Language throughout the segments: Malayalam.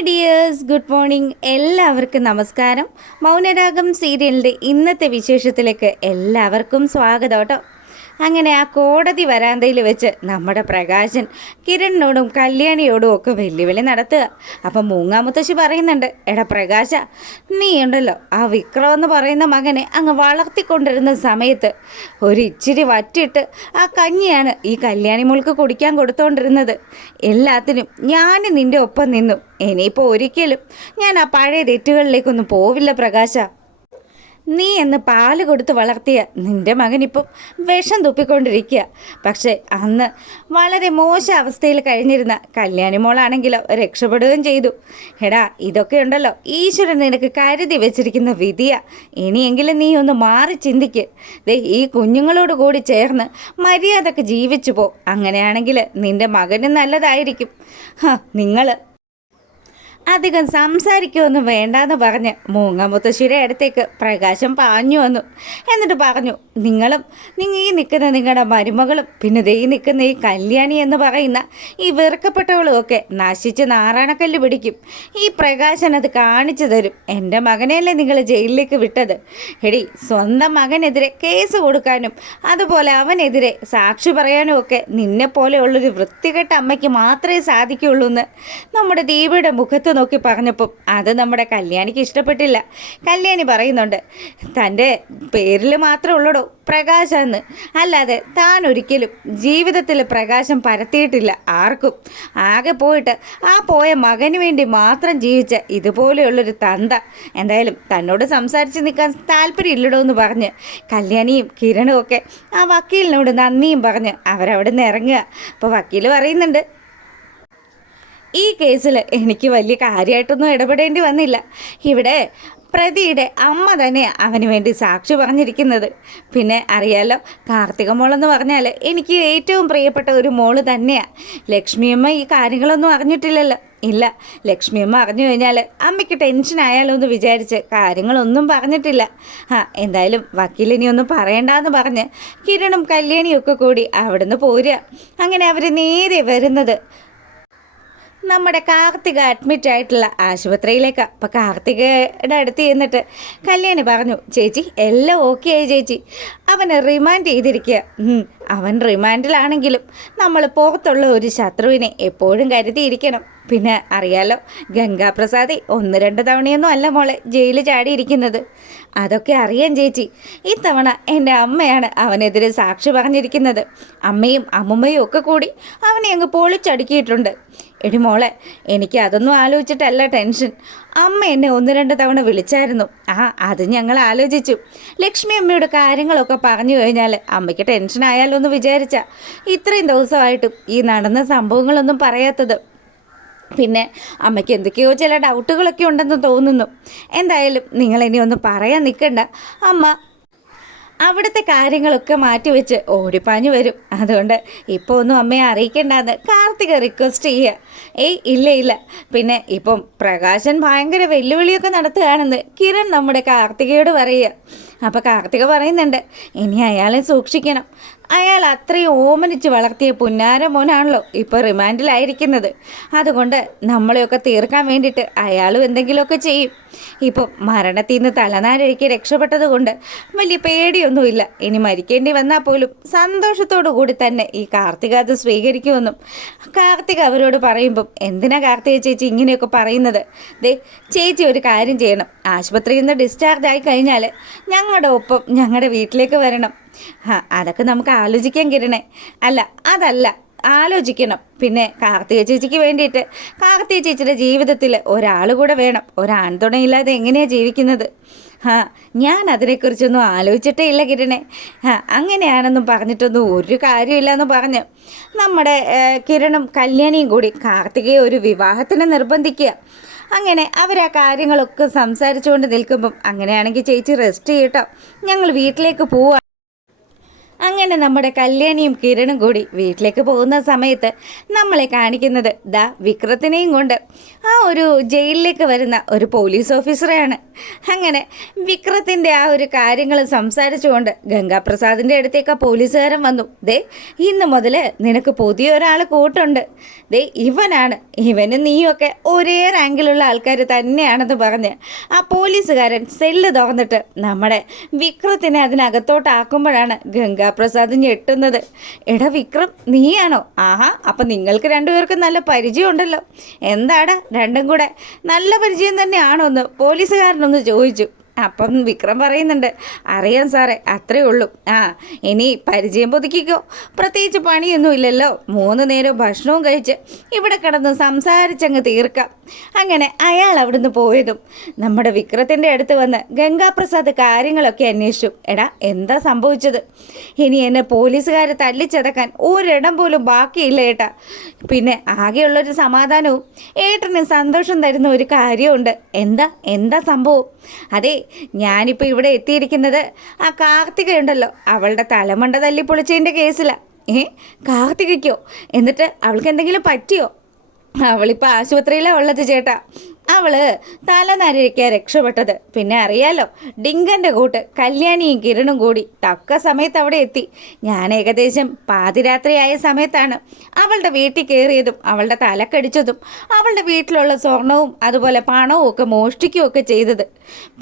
Hi dears, good morning. എല്ലാവർക്കും നമസ്കാരം. മൗനരാഗം സീരിയലിൻ്റെ ഇന്നത്തെ വിശേഷത്തിലേക്ക് എല്ലാവർക്കും സ്വാഗതം കേട്ടോ. അങ്ങനെ ആ കോടതി വരാന്തയിൽ വെച്ച് നമ്മുടെ പ്രകാശൻ കിരണിനോടും കല്യാണിയോടും ഒക്കെ വെല്ലുവിളി നടത്തുക. അപ്പം മൂങ്ങാമുത്തശ്ശി പറയുന്നുണ്ട്, എടാ പ്രകാശ, നീ ഉണ്ടല്ലോ ആ വിക്രം എന്ന് പറയുന്ന മകനെ അങ്ങ് വളർത്തിക്കൊണ്ടിരുന്ന സമയത്ത് ഒരിച്ചിരി വറ്റിട്ട് ആ കഞ്ഞിയാണ് ഈ കല്യാണി മോൾക്ക് കുടിക്കാൻ കൊടുത്തുകൊണ്ടിരുന്നത്. എല്ലാത്തിനും ഞാൻ നിൻ്റെ ഒപ്പം നിന്നു. ഇനിയിപ്പോൾ ഒരിക്കലും ഞാൻ ആ പഴയ തെറ്റുകളിലേക്കൊന്നും പോവില്ല പ്രകാശ. നീ എന്ന് പാല് കൊടുത്ത് വളർത്തിയ നിൻ്റെ മകനിപ്പം വിഷം തുപ്പിക്കൊണ്ടിരിക്കുക. പക്ഷേ അന്ന് വളരെ മോശം അവസ്ഥയിൽ കഴിഞ്ഞിരുന്ന കല്യാണി മോളാണെങ്കിലോ രക്ഷപ്പെടുകയും ചെയ്തു. എടാ, ഇതൊക്കെ ഉണ്ടല്ലോ ഈശ്വരൻ നിനക്ക് കരുതി വെച്ചിരിക്കുന്ന വിധിയാ. ഇനിയെങ്കിലും നീ ഒന്ന് മാറി ചിന്തിക്ക്. ദേ, ഈ കുഞ്ഞുങ്ങളോട് കൂടി ചേർന്ന് മര്യാദക്ക് ജീവിച്ചു പോ. അങ്ങനെയാണെങ്കിൽ നിൻ്റെ മകനും നല്ലതായിരിക്കും. നിങ്ങൾ അധികം സംസാരിക്കുമൊന്നും വേണ്ടാന്ന് പറഞ്ഞ് മൂങ്ങമുത്തശ്ശിയുടെ അടുത്തേക്ക് പ്രകാശം പാഞ്ഞു വന്നു. എന്നിട്ട് പറഞ്ഞു, നിങ്ങൾ ഈ നിൽക്കുന്ന നിങ്ങളുടെ മരുമകളും പിന്നെ ദേ നിൽക്കുന്ന ഈ കല്യാണി എന്ന് പറയുന്ന ഈ വെറുക്കപ്പെട്ടവളും ഒക്കെ നശിച്ച് നാറാണക്കല്ല് പിടിക്കും. ഈ പ്രകാശൻ അത് കാണിച്ചു തരും. എൻ്റെ മകനെയല്ലേ നിങ്ങൾ ജയിലിലേക്ക് വിട്ടത്? എടി, സ്വന്തം മകനെതിരെ കേസ് കൊടുക്കാനും അതുപോലെ അവനെതിരെ സാക്ഷി പറയാനും ഒക്കെ നിന്നെപ്പോലെയുള്ളൊരു വൃത്തികെട്ട അമ്മയ്ക്ക് മാത്രമേ സാധിക്കുകയുള്ളൂ എന്ന് നമ്മുടെ ദീപയുടെ മുഖത്ത് നോക്കി പറഞ്ഞപ്പം അത് നമ്മുടെ കല്യാണിക്ക് ഇഷ്ടപ്പെട്ടില്ല. കല്യാണി പറയുന്നുണ്ട്, തൻ്റെ പേരിൽ മാത്രമേ ഉള്ളൂ പ്രകാശം എന്ന്, അല്ലാതെ താൻ ഒരിക്കലും ജീവിതത്തിൽ പ്രകാശം പരത്തിയിട്ടില്ല ആർക്കും. ആകെ പോയിട്ട് ആ പോയ മകന് വേണ്ടി മാത്രം ജീവിച്ച ഇതുപോലെയുള്ളൊരു തന്ത എന്തായാലും തന്നോട് സംസാരിച്ച് നിൽക്കാൻ താല്പര്യമില്ലടോ എന്ന് പറഞ്ഞ് കല്യാണിയും കിരണും ഒക്കെ ആ വക്കീലിനോട് നന്ദിയും പറഞ്ഞ് അവരവിടെ നിന്ന് ഇറങ്ങുക. അപ്പോൾ വക്കീൽ പറയുന്നുണ്ട്, ഈ കേസിൽ എനിക്ക് വലിയ കാര്യമായിട്ടൊന്നും ഇടപെടേണ്ടി വന്നില്ല. ഇവിടെ പ്രതിയുടെ അമ്മ തന്നെയാണ് അവന് വേണ്ടി സാക്ഷി പറഞ്ഞിരിക്കുന്നത്. പിന്നെ അറിയാലോ, കാർത്തിക മോളെന്ന് പറഞ്ഞാൽ എനിക്ക് ഏറ്റവും പ്രിയപ്പെട്ട ഒരു മോള് തന്നെയാണ്. ലക്ഷ്മിയമ്മ ഈ കാര്യങ്ങളൊന്നും അറിഞ്ഞിട്ടില്ലല്ലോ. ഇല്ല, ലക്ഷ്മിയമ്മ അറിഞ്ഞു കഴിഞ്ഞാൽ അമ്മയ്ക്ക് ടെൻഷൻ ആയാലോ എന്ന് വിചാരിച്ച് കാര്യങ്ങളൊന്നും പറഞ്ഞിട്ടില്ല. എന്തായാലും വക്കീലിനി ഒന്നും പറയണ്ടെന്ന് പറഞ്ഞ് കിരണും കല്യാണിയും ഒക്കെ കൂടി അവിടുന്ന് പോരുക. അങ്ങനെ അവർ നേരെ വരുന്നത് നമ്മുടെ കാർത്തിക അഡ്മിറ്റ് ആയിട്ടുള്ള ആശുപത്രിയിലേക്ക്. അപ്പോൾ കാർത്തികയുടെ അടുത്ത് ചെന്നിട്ട് കല്യാണി പറഞ്ഞു, ചേച്ചി എല്ലാം ഓക്കെ ആയി ചേച്ചി, അവനെ റിമാൻഡ് ചെയ്തിരിക്കുക. അവൻ റിമാൻഡിലാണെങ്കിലും നമ്മൾ പുറത്തുള്ള ഒരു ശത്രുവിനെ എപ്പോഴും കരുതിയിരിക്കണം. പിന്നെ അറിയാലോ, ഗംഗാപ്രസാദ് 1-2 തവണയൊന്നും അല്ല മോളെ ജയിലിൽ ചാടിയിരിക്കുന്നത്. അതൊക്കെ അറിയാം ചേച്ചി. ഇത്തവണ എൻ്റെ അമ്മയാണ് അവനെതിരെ സാക്ഷി പറഞ്ഞിരിക്കുന്നത്. അമ്മയും അമ്മുമ്മയും ഒക്കെ കൂടി അവനെ അങ്ങ് പൊളിച്ചടുക്കിയിട്ടുണ്ട്. എടി മോളെ, എനിക്ക് അതൊന്നും ആലോചിച്ചിട്ടല്ല ടെൻഷൻ. അമ്മ എന്നെ 1-2 തവണ വിളിച്ചായിരുന്നു. അത് ഞങ്ങൾ ആലോചിച്ചു. ലക്ഷ്മി അമ്മയുടെ കാര്യങ്ങളൊക്കെ പറഞ്ഞു കഴിഞ്ഞാൽ അമ്മയ്ക്ക് ടെൻഷൻ ആയാലോ എന്ന് വിചാരിച്ചാൽ ഇത്രയും ദിവസമായിട്ടും ഈ നടന്ന സംഭവങ്ങളൊന്നും പറയാത്തത്. പിന്നെ അമ്മയ്ക്ക് എന്തൊക്കെയോ ചില ഡൗട്ടുകളൊക്കെ ഉണ്ടെന്ന് തോന്നുന്നു. എന്തായാലും നിങ്ങളിനി ഒന്നും പറയാൻ നിൽക്കണ്ട. അമ്മ അവിടുത്തെ കാര്യങ്ങളൊക്കെ മാറ്റിവെച്ച് ഓടിപ്പാഞ്ഞു വരും. അതുകൊണ്ട് ഇപ്പോൾ ഒന്നും അമ്മയെ അറിയിക്കേണ്ടെന്ന് കാർത്തിക റിക്വസ്റ്റ് ചെയ്യുക. ഇല്ല. പിന്നെ ഇപ്പം പ്രകാശൻ ഭയങ്കര വെല്ലുവിളിയൊക്കെ നടത്തുകയാണെന്ന് കിരൺ നമ്മുടെ കാർത്തികയോട് പറയുക. അപ്പോൾ കാർത്തിക പറയുന്നുണ്ട്, ഇനി അയാളെ സൂക്ഷിക്കണം. അയാൾ അത്രയും ഓമനിച്ച് വളർത്തിയ പുന്നാര മോനാണല്ലോ ഇപ്പോൾ റിമാൻഡിലായിരിക്കുന്നത്. അതുകൊണ്ട് നമ്മളെയൊക്കെ തീർക്കാൻ വേണ്ടിയിട്ട് അയാളും എന്തെങ്കിലുമൊക്കെ ചെയ്യും. ഇപ്പം മരണത്തിൽ നിന്ന് തലനാരിഴയ്ക്ക് രക്ഷപ്പെട്ടത് കൊണ്ട് വലിയ പേടിയൊന്നുമില്ല. ഇനി മരിക്കേണ്ടി വന്നാൽ പോലും സന്തോഷത്തോടു കൂടി തന്നെ ഈ കാർത്തിക അത് സ്വീകരിക്കുമെന്നും കാർത്തിക അവരോട് പറയുമ്പം, എന്തിനാ കാർത്തിക ചേച്ചി ഇങ്ങനെയൊക്കെ പറയുന്നത്? ദേ, ചേച്ചി ഒരു കാര്യം ചെയ്യണം. ആശുപത്രിയിൽ നിന്ന് ഡിസ്ചാർജ് ആയി കഴിഞ്ഞാൽ ഞങ്ങളുടെ ഒപ്പം ഞങ്ങളുടെ വീട്ടിലേക്ക് വരണം. അതൊക്കെ നമുക്ക് ആലോചിക്കാൻ കിരണേ. അതല്ല ആലോചിക്കണം. പിന്നെ കാർത്തിക ചേച്ചിക്ക് വേണ്ടിയിട്ട് കാർത്തിക ചേച്ചിയുടെ ജീവിതത്തിൽ ഒരാൾ കൂടെ വേണം. ഒരാൺതുണയില്ലാതെ എങ്ങനെയാണ് ജീവിക്കുന്നത്? ഞാൻ അതിനെക്കുറിച്ചൊന്നും ആലോചിച്ചിട്ടേ ഇല്ല കിരണേ. അങ്ങനെയാണെന്നും പറഞ്ഞിട്ടൊന്നും ഒരു കാര്യമില്ലെന്ന് പറഞ്ഞ് നമ്മുടെ കിരണും കല്യാണിയും കൂടി കാർത്തികയെ ഒരു വിവാഹത്തിന് നിർബന്ധിക്കുക. അങ്ങനെ അവർ ആ കാര്യങ്ങളൊക്കെ സംസാരിച്ചുകൊണ്ട് നിൽക്കുമ്പം, അങ്ങനെയാണെങ്കിൽ ചേച്ചി റെസ്റ്റ് ചെയ്യട്ടോ, ഞങ്ങൾ വീട്ടിലേക്ക് പോവാം. അങ്ങനെ നമ്മുടെ കല്യാണിയും കിരണും കൂടി വീട്ടിലേക്ക് പോകുന്ന സമയത്ത് നമ്മളെ കാണിക്കുന്നത് വിക്രത്തിനെയും കൊണ്ട് ആ ഒരു ജയിലിലേക്ക് വരുന്ന ഒരു പോലീസ് ഓഫീസറെയാണ്. അങ്ങനെ വിക്രത്തിൻ്റെ ആ ഒരു കാര്യങ്ങൾ സംസാരിച്ചുകൊണ്ട് ഗംഗാപ്രസാദിൻ്റെ അടുത്തേക്ക് പോലീസുകാരൻ വന്നു. ഇന്ന് മുതൽ നിനക്ക് പുതിയൊരാൾ കൂട്ടുണ്ട്. ഇവനാണ്, ഇവനും നീയൊക്കെ ഒരേ റാങ്കിലുള്ള ആൾക്കാർ തന്നെയാണെന്ന് പറഞ്ഞ് ആ പോലീസുകാരൻ സെല്ല് തുറന്നിട്ട് നമ്മുടെ വിക്രത്തിനെ അതിനകത്തോട്ടാക്കുമ്പോഴാണ് ഗംഗാപ്രസാദ് ഞെട്ടുന്നത്. എടാ വിക്രം, നീയാണോ? ആഹാ, അപ്പം നിങ്ങൾക്ക് രണ്ടുപേർക്കും നല്ല പരിചയമുണ്ടല്ലോ. എന്താടാ രണ്ടും കൂടെ നല്ല പരിചയം തന്നെയാണോ എന്ന് പോലീസുകാരനൊന്ന് ചോദിച്ചു. അപ്പം വിക്രം പറയുന്നുണ്ട്, അറിയാം സാറേ, അത്രേ ഉള്ളൂ. ഇനി പരിചയം പുതുക്കിക്കോ, പ്രത്യേകിച്ച് പണിയൊന്നും ഇല്ലല്ലോ, 3 നേരം ഭക്ഷണവും കഴിച്ച് ഇവിടെ കിടന്ന് സംസാരിച്ചങ്ങ് തീർക്കാം. അങ്ങനെ അയാൾ അവിടുന്ന് പോയതും നമ്മുടെ വിക്രത്തിൻ്റെ അടുത്ത് വന്ന് ഗംഗാപ്രസാദ് കാര്യങ്ങളൊക്കെ അന്വേഷിച്ചു. എടാ, എന്താ സംഭവിച്ചത്? ഇനി എന്നെ പോലീസുകാർ തല്ലിച്ചതക്കാൻ ഒരിടം പോലും ബാക്കിയില്ല ഏട്ടാ. പിന്നെ ആകെയുള്ളൊരു സമാധാനവും ഏട്ടന് സന്തോഷം തരുന്ന ഒരു കാര്യമുണ്ട്. എന്താ സംഭവം? അതെ, ഞാനിപ്പോൾ ഇവിടെ എത്തിയിരിക്കുന്നത് ആ കാർത്തികയുണ്ടല്ലോ, അവളുടെ തലമണ്ട തല്ലി പൊളിച്ചതിൻ്റെ കേസിലാണ്. കാർത്തികയ്ക്കോ? എന്നിട്ട് അവൾക്ക് എന്തെങ്കിലും പറ്റിയോ? അവളിപ്പോൾ ആശുപത്രിയിലാണ് ഉള്ളത് ചേട്ടാ. അവള് തലനരയ്ക്കാൻ രക്ഷപ്പെട്ടത്. പിന്നെ അറിയാലോ, ഡിങ്കൻ്റെ കൂട്ട് കല്യാണിയും കിരണും കൂടി തക്ക സമയത്ത് അവിടെ എത്തി. ഞാൻ ഏകദേശം പാതിരാത്രിയായ സമയത്താണ് അവളുടെ വീട്ടിൽ കയറിയതും അവളുടെ തലക്കടിച്ചതും അവളുടെ വീട്ടിലുള്ള സ്വർണവും അതുപോലെ പണവും ഒക്കെ മോഷ്ടിക്കുകയൊക്കെ ചെയ്തത്.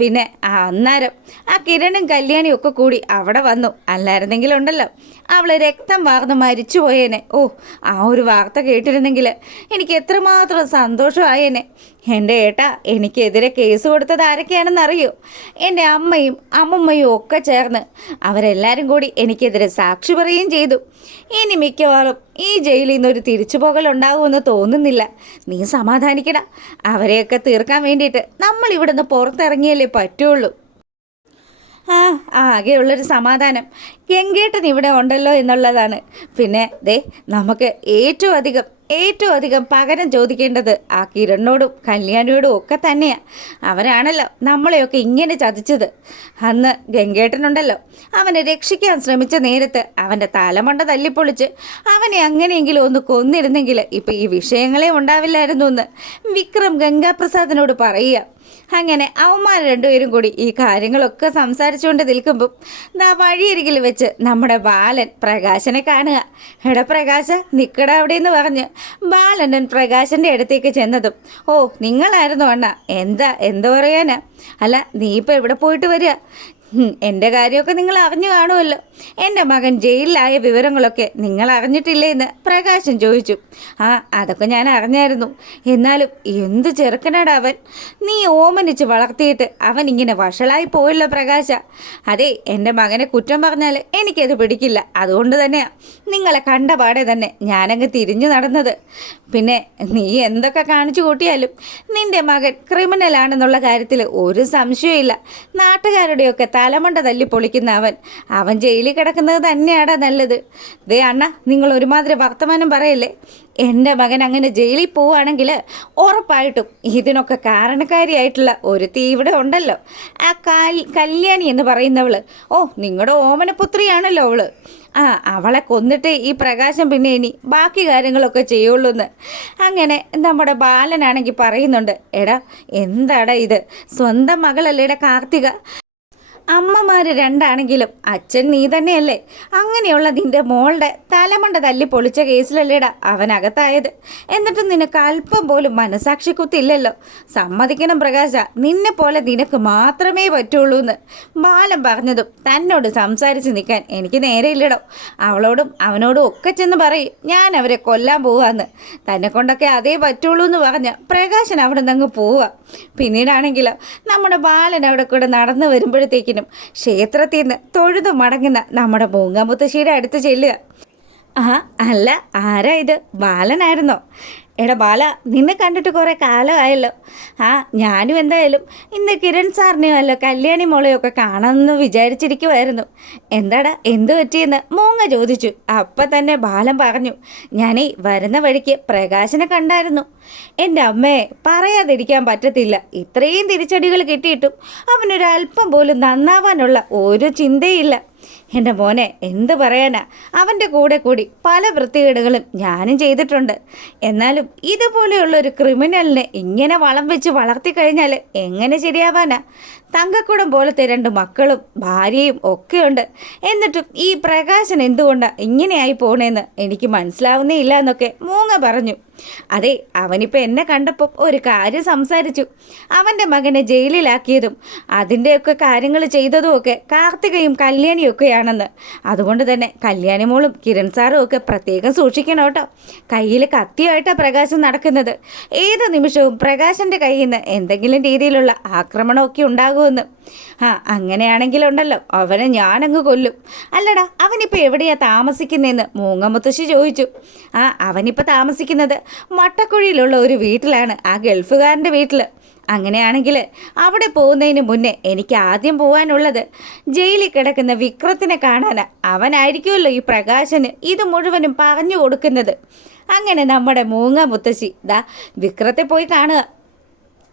പിന്നെ അന്നേരം ആ കിരണും കല്യാണിയും ഒക്കെ കൂടി അവിടെ വന്നു. അല്ലായിരുന്നെങ്കിലുണ്ടല്ലോ അവൾ രക്തം വാർന്ന് മരിച്ചു പോയേനെ. ആ ഒരു വാർത്ത കേട്ടിരുന്നെങ്കിൽ എനിക്ക് എത്രമാത്രം സന്തോഷമായേനെ. എൻ്റെ ഏട്ടാ, എനിക്കെതിരെ കേസ് കൊടുത്തത് ആരൊക്കെയാണെന്നറിയോ? എൻ്റെ അമ്മയും അമ്മമ്മയും ഒക്കെ ചേർന്ന് അവരെല്ലാവരും കൂടി എനിക്കെതിരെ സാക്ഷി പറയുകയും ചെയ്തു. ഇനി മിക്കവാറും ഈ ജയിലിൽ നിന്നൊരു തിരിച്ചുപോകലുണ്ടാവുമെന്ന് തോന്നുന്നില്ല. നീ സമാധാനിക്കടാ. അവരെയൊക്കെ തീർക്കാൻ വേണ്ടിയിട്ട് നമ്മൾ ഇവിടുന്ന് പുറത്തിറങ്ങിയല്ലേ പറ്റുള്ളൂ. ആകെയുള്ളൊരു സമാധാനം ഗംഗേട്ടൻ ഇവിടെ ഉണ്ടല്ലോ എന്നുള്ളതാണ്. പിന്നെ നമുക്ക് ഏറ്റവും അധികം പകരം ചോദിക്കേണ്ടത് ആ കിരണിനോടും കല്യാണിയോടും ഒക്കെ തന്നെയാണ്. അവരാണല്ലോ നമ്മളെയൊക്കെ ഇങ്ങനെ ചതിച്ചത്. അന്ന് ഗംഗേട്ടനുണ്ടല്ലോ, അവനെ രക്ഷിക്കാൻ ശ്രമിച്ച നേരത്ത് അവൻ്റെ തലമണ്ട തല്ലിപ്പൊളിച്ച് അവനെ അങ്ങനെയെങ്കിലും ഒന്ന് കൊന്നിരുന്നെങ്കിൽ ഇപ്പം ഈ വിഷയങ്ങളെ ഉണ്ടാവില്ലായിരുന്നു എന്ന് വിക്രം ഗംഗാപ്രസാദിനോട് പറയുക. അങ്ങനെ അവന്മാർ രണ്ടുപേരും കൂടി ഈ കാര്യങ്ങളൊക്കെ സംസാരിച്ചുകൊണ്ട് നിൽക്കുമ്പം വഴിയരികിൽ വെച്ച് നമ്മുടെ ബാലൻ പ്രകാശനെ കാണുക. എടാ പ്രകാശ, നിക്കട അവിടെ എന്ന് പറഞ്ഞ് ബാലൻ പ്രകാശൻ്റെ അടുത്തേക്ക് ചെന്നതും, നിങ്ങളായിരുന്നു അണ്ണ. എന്താ പറയാനാ? അല്ല, നീ ഇപ്പം എവിടെ പോയിട്ട് വരിക? എൻ്റെ കാര്യമൊക്കെ നിങ്ങൾ അറിഞ്ഞു കാണുമല്ലോ. എൻ്റെ മകൻ ജയിലിലായ വിവരങ്ങളൊക്കെ നിങ്ങൾ അറിഞ്ഞിട്ടില്ലേ എന്ന് പ്രകാശൻ ചോദിച്ചു. അതൊക്കെ ഞാൻ അറിഞ്ഞായിരുന്നു. എന്നാലും എന്ത് ചെറുക്കനാടാ അവൻ. നീ ഓമനിച്ച് വളർത്തിയിട്ട് അവൻ ഇങ്ങനെ വഷളായി പോയല്ലോ പ്രകാശ. അതെ, എൻ്റെ മകനെ കുറ്റം പറഞ്ഞാൽ എനിക്കത് പിടിക്കില്ല. അതുകൊണ്ട് തന്നെയാണ് നിങ്ങളെ കണ്ട പാടെ തന്നെ ഞാനങ്ങ് തിരിഞ്ഞു നടന്നത്. പിന്നെ നീ എന്തൊക്കെ കാണിച്ചു കൂട്ടിയാലും നിൻ്റെ മകൻ ക്രിമിനലാണെന്നുള്ള കാര്യത്തിൽ ഒരു സംശയമില്ല. നാട്ടുകാരുടെയൊക്കെ തലമണ്ട തല്ലി പൊളിക്കുന്ന അവൻ ജയിലിൽ കിടക്കുന്നത് തന്നെയാടാ നല്ലത്. അണ്ണ, നിങ്ങൾ ഒരുമാതിരി വർത്തമാനം പറയല്ലേ. എൻ്റെ മകൻ അങ്ങനെ ജയിലിൽ പോവുകയാണെങ്കിൽ ഉറപ്പായിട്ടും ഇതിനൊക്കെ കാരണക്കാരിയായിട്ടുള്ള ഒരു ഇവിടെ ഉണ്ടല്ലോ, ആ കല്യാണി എന്ന് പറയുന്നവൾ. നിങ്ങളുടെ ഓമനപുത്രിയാണല്ലോ അവള്. അവളെ കൊന്നിട്ട് ഈ പ്രകാശം പിന്നെ ഇനി ബാക്കി കാര്യങ്ങളൊക്കെ ചെയ്യുള്ളൂ എന്ന്. അങ്ങനെ നമ്മുടെ ബാലനാണെങ്കിൽ പറയുന്നുണ്ട്, എടാ എന്താടാ ഇത്, സ്വന്തം മകളല്ലേടാ കാർത്തിക. അമ്മമാർ രണ്ടാണെങ്കിലും അച്ഛൻ നീ തന്നെയല്ലേ. അങ്ങനെയുള്ള നിൻ്റെ മോളുടെ തലമണ്ട തല്ലി പൊളിച്ച കേസിലല്ലേടാ അവനകത്തായത്. എന്നിട്ടും നിനക്ക് അല്പം പോലും മനസാക്ഷി കുത്തില്ലല്ലോ. സമ്മതിക്കണം പ്രകാശ, നിന്നെ പോലെ നിനക്ക് മാത്രമേ പറ്റുള്ളൂ എന്ന് ബാലൻ പറഞ്ഞതും തന്നോട് സംസാരിച്ച് നിൽക്കാൻ എനിക്ക് നേരെയില്ലടോ. അവളോടും അവനോടും ഒക്കെ ചെന്ന് പറയും ഞാൻ അവരെ കൊല്ലാൻ പോവാന്ന്. തന്നെ കൊണ്ടൊക്കെ അതേ പറ്റുള്ളൂ എന്ന് പറഞ്ഞ് പ്രകാശൻ അവിടെ നിന്ന് അങ്ങ് പോവുക. പിന്നീടാണെങ്കിലോ നമ്മുടെ ബാലൻ അവിടെ കൂടെ നടന്നു വരുമ്പോഴത്തേക്കിനും ക്ഷേത്രത്തിൽ നിന്ന് തൊഴുതു മടങ്ങുന്ന നമ്മുടെ മൂങ്ങാമുത്തശ്ശിയുടെ അടുത്ത് ചെല്ലുക. അല്ല, ആരാ ഇത്? ബാലനായിരുന്നോ? എടാ ബാല, നിന്നെ കണ്ടിട്ട് കുറേ കാലമായല്ലോ. ഞാനും എന്തായാലും ഇന്ന് കിരൺ സാറിനെയോ കല്യാണി മോളെയൊക്കെ കാണാമെന്ന് വിചാരിച്ചിരിക്കുമായിരുന്നു. എന്താടാ, എന്ത് പറ്റിയെന്ന് മൂങ്ങ ചോദിച്ചു. അപ്പം തന്നെ ബാലൻ പറഞ്ഞു, ഞാനേ വരുന്ന വഴിക്ക് പ്രകാശനെ കണ്ടായിരുന്നു. എൻ്റെ അമ്മയെ പറയാതിരിക്കാൻ പറ്റത്തില്ല. ഇത്രയും തിരിച്ചടികൾ കിട്ടിയിട്ടും അവനൊരല്പം പോലും നന്നാവാനുള്ള ഒരു ചിന്തയില്ല. എൻ്റെ മോനെ എന്ത് പറയാനാ, അവൻ്റെ കൂടെ കൂടി പല വൃത്തികേടുകളും ഞാനും ചെയ്തിട്ടുണ്ട്. എന്നാലും ഇതുപോലെയുള്ള ഒരു ക്രിമിനലിനെ ഇങ്ങനെ വളം വെച്ച് വളർത്തി കഴിഞ്ഞാൽ എങ്ങനെ ശരിയാവാനാ? തങ്കക്കുടം പോലത്തെ 2 മക്കളും ഭാര്യയും ഒക്കെയുണ്ട്. എന്നിട്ടും ഈ പ്രകാശൻ എന്തുകൊണ്ടാണ് ഇങ്ങനെയായി പോണേന്ന് എനിക്ക് മനസ്സിലാവുന്നേ ഇല്ല എന്നൊക്കെ മൂങ്ങ പറഞ്ഞു. അതെ, അവനിപ്പോൾ എന്നെ കണ്ടപ്പോൾ ഒരു കാര്യം സംസാരിച്ചു. അവൻ്റെ മകനെ ജയിലിലാക്കിയതും അതിൻ്റെയൊക്കെ കാര്യങ്ങൾ ചെയ്തതുമൊക്കെ കാർത്തികയും കല്യാണിയും ഒക്കെയാണെന്ന്. അതുകൊണ്ട് തന്നെ കല്യാണി മോളും കിരൺ സാറും ഒക്കെ പ്രത്യേകം സൂക്ഷിക്കണം കേട്ടോ. കയ്യിൽ കത്തിയായിട്ടാണ് പ്രകാശൻ നടക്കുന്നത്. ഏത് നിമിഷവും പ്രകാശൻ്റെ കയ്യിൽ നിന്ന് എന്തെങ്കിലും രീതിയിലുള്ള ആക്രമണമൊക്കെ ഉണ്ടാകുമെന്ന്. അങ്ങനെയാണെങ്കിലുണ്ടല്ലോ അവനെ ഞാനങ്ങ് കൊല്ലും. അല്ലടാ, അവനിപ്പോൾ എവിടെയാണ് താമസിക്കുന്നതെന്ന് മൂങ്ങമുത്തശ്ശി ചോദിച്ചു. അവനിപ്പോൾ താമസിക്കുന്നത് മട്ടക്കുഴിയിലുള്ള ഒരു വീട്ടിലാണ്, ആ ഗൾഫുകാരൻ്റെ വീട്ടിൽ. അങ്ങനെയാണെങ്കിൽ അവിടെ പോകുന്നതിന് മുന്നേ എനിക്ക് ആദ്യം പോകാനുള്ളത് ജയിലിൽ കിടക്കുന്ന വിക്രത്തിനെ കാണാനാ. അവനായിരിക്കുമല്ലോ ഈ പ്രകാശന് ഇത് മുഴുവനും പറഞ്ഞു കൊടുക്കുന്നത്. അങ്ങനെ നമ്മുടെ മൂങ്ങ മുത്തശ്ശി വിക്രത്തെ പോയി കാണുക.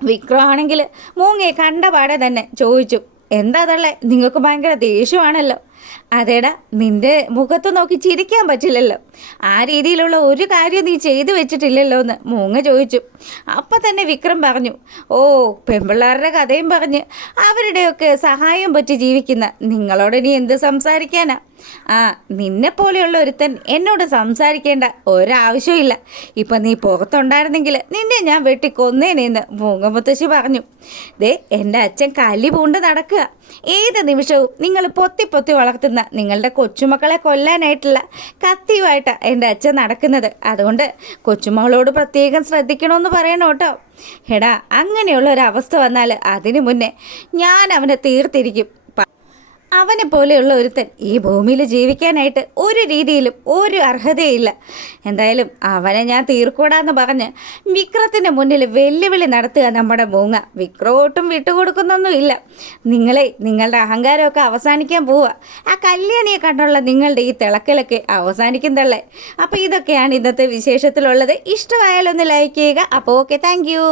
വിക്രമാണെങ്കിൽ മൂങ്ങയെ കണ്ടപാടെ തന്നെ ചോദിച്ചു, എന്താ തള്ളേ, നിങ്ങൾക്ക് ഭയങ്കര ദേഷ്യമാണല്ലോ. അതേടാ, നിൻ്റെ മുഖത്ത് നോക്കി ചിരിക്കാൻ പറ്റില്ലല്ലോ, ആ രീതിയിലുള്ള ഒരു കാര്യം നീ ചെയ്തു വെച്ചിട്ടില്ലല്ലോ എന്ന് മൂങ്ങ ചോദിച്ചു. അപ്പം തന്നെ വിക്രം പറഞ്ഞു, പെൺപിള്ളേരുടെ കഥയും പറഞ്ഞ് അവരുടെയൊക്കെ സഹായം പറ്റി ജീവിക്കുന്ന നിങ്ങളോട് നീ എന്ത് സംസാരിക്കാനാ? നിന്നെപ്പോലെയുള്ള ഒരുത്തൻ എന്നോട് സംസാരിക്കേണ്ട ഒരാവശ്യമില്ല. ഇപ്പം നീ പുറത്തുണ്ടായിരുന്നെങ്കിൽ നിന്നെ ഞാൻ വെട്ടിക്കൊന്നേനെന്ന് മൂങ്ങമുത്തശ്ശി പറഞ്ഞു. എൻ്റെ അച്ഛൻ കലി പൂണ്ട് നടക്കുക. ഏത് നിമിഷവും നിങ്ങൾ പൊത്തി പൊത്തി വളർത്തുന്ന നിങ്ങളുടെ കൊച്ചുമക്കളെ കൊല്ലാനായിട്ടുള്ള കത്തിയുമായിട്ടാണ് എൻ്റെ അച്ഛൻ നടക്കുന്നത്. അതുകൊണ്ട് കൊച്ചുമകളോട് പ്രത്യേകം ശ്രദ്ധിക്കണമെന്ന് പറയണം കേട്ടോ. അങ്ങനെയുള്ള ഒരവസ്ഥ വന്നാൽ അതിനു മുന്നേ ഞാൻ അവനെ തീർത്തിരിക്കും. അവനെ പോലെയുള്ള ഒരുത്തൻ ഈ ഭൂമിയിൽ ജീവിക്കാനായിട്ട് ഒരു രീതിയിലും ഒരു അർഹതയില്ല. എന്തായാലും അവനെ ഞാൻ തീർക്കൂടാന്ന് പറഞ്ഞ് വിക്രത്തിൻ്റെ മുന്നിൽ വെല്ലുവിളി നടത്തുക നമ്മുടെ മൂങ്ങ. വിക്രം ഒട്ടും വിട്ടുകൊടുക്കുന്നൊന്നുമില്ല. നിങ്ങളുടെ അഹങ്കാരമൊക്കെ അവസാനിക്കാൻ പോവുക. ആ കല്യാണിയെ കണ്ടുള്ള നിങ്ങളുടെ ഈ തിളക്കലൊക്കെ അവസാനിക്കുന്നതല്ലേ. അപ്പോൾ ഇതൊക്കെയാണ് ഇന്നത്തെ വിശേഷത്തിലുള്ളത്. ഇഷ്ടമായാലൊന്ന് ലൈക്ക് ചെയ്യുക. അപ്പോൾ ഓക്കെ, താങ്ക് യു.